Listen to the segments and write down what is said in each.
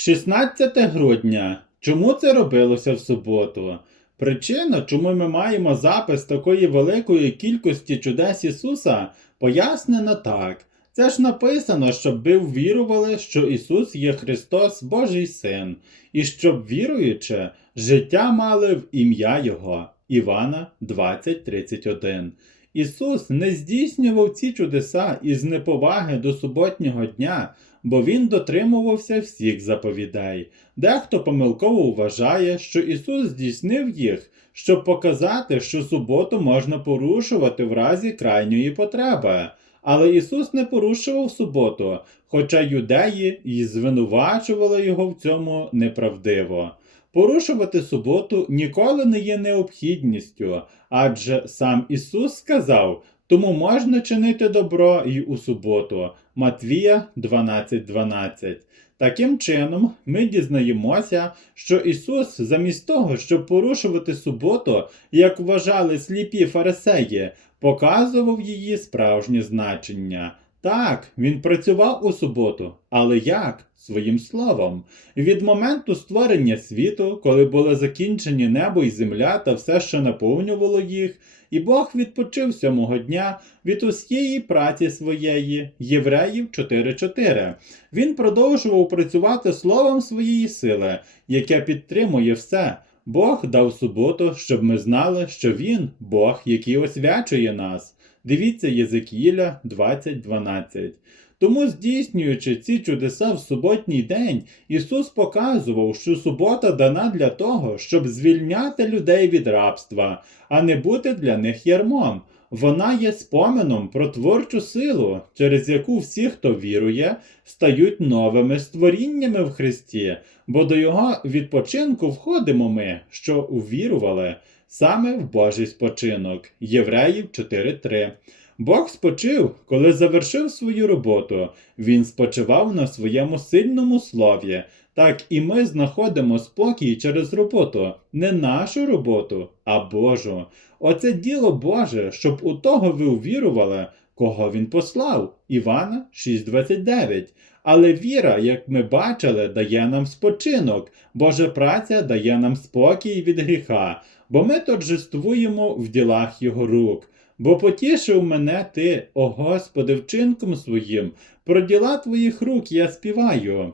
16 грудня. Чому це робилося в суботу? Причина, чому ми маємо запис такої великої кількості чудес Ісуса, пояснена так. Це ж написано, щоб ви ввірували, що Ісус є Христос, Божий Син, і щоб віруючи, життя мали в ім'я Його. Івана 20:31. Ісус не здійснював ці чудеса із неповаги до суботнього дня, бо Він дотримувався всіх заповідей. Дехто помилково вважає, що Ісус здійснив їх, щоб показати, що суботу можна порушувати в разі крайньої потреби. Але Ісус не порушував суботу, хоча юдеї й звинувачували його в цьому неправдиво. Порушувати суботу ніколи не є необхідністю, адже сам Ісус сказав, тому можна чинити добро і у суботу. Матвія 12.12. Таким чином, ми дізнаємося, що Ісус, замість того, щоб порушувати суботу, як вважали сліпі фарисеї, показував її справжнє значення. Так, він працював у суботу, але як? Своїм словом. Від моменту створення світу, коли були закінчені небо і земля та все, що наповнювало їх, і Бог відпочив сьомого дня від усієї праці своєї, Євреїв 4.4. Він продовжував працювати словом своєї сили, яке підтримує все. Бог дав суботу, щоб ми знали, що Він Бог, який освячує нас. Дивіться Єзекіїля 20.12. Тому, здійснюючи ці чудеса в суботній день, Ісус показував, що субота дана для того, щоб звільняти людей від рабства, а не бути для них ярмом. Вона є споменом про творчу силу, через яку всі, хто вірує, стають новими створіннями в Христі, бо до Його відпочинку входимо ми, що увірували саме в Божий спочинок. Євреїв 4.3. Бог спочив, коли завершив свою роботу. Він спочивав на своєму сильному слові. Так і ми знаходимо спокій через роботу, не нашу роботу, а Божу. Оце діло Боже, щоб у того ви увірували, кого він послав. Івана 6.29. Але віра, як ми бачили, дає нам спочинок, Божа праця дає нам спокій від гріха, бо ми торжествуємо в ділах Його рук. Бо потішив мене ти, о Господи, вчинком своїм, про діла твоїх рук я співаю.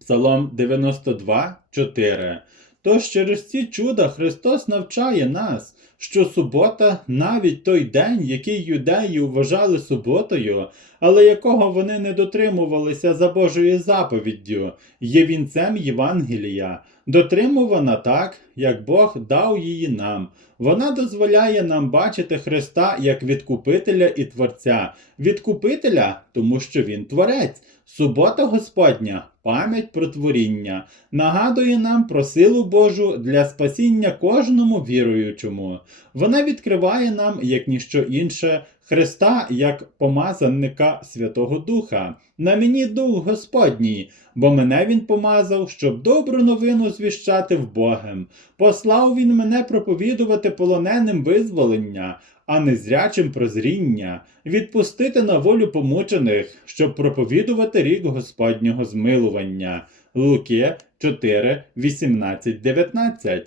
Псалом 92, 4. Тож через ці чуда Христос навчає нас, що субота, навіть той день, який юдеї вважали суботою, але якого вони не дотримувалися за Божою заповіддю, є вінцем Євангелія, дотримувана так, як Бог дав її нам. Вона дозволяє нам бачити Христа як відкупителя і Творця, відкупителя, тому що Він Творець. Субота Господня, пам'ять про творіння, нагадує нам про силу Божу для спасіння кожному віруючому. Вона відкриває нам, як ніщо інше, Христа як помазанника Святого Духа. На мені Дух Господній, бо мене Він помазав, щоб добру новину звіщати в Богом. Послав Він мене проповідувати полоненим визволення, а незрячим прозріння, відпустити на волю помучених, щоб проповідувати рік Господнього змилування. Луки 4, 18, 19.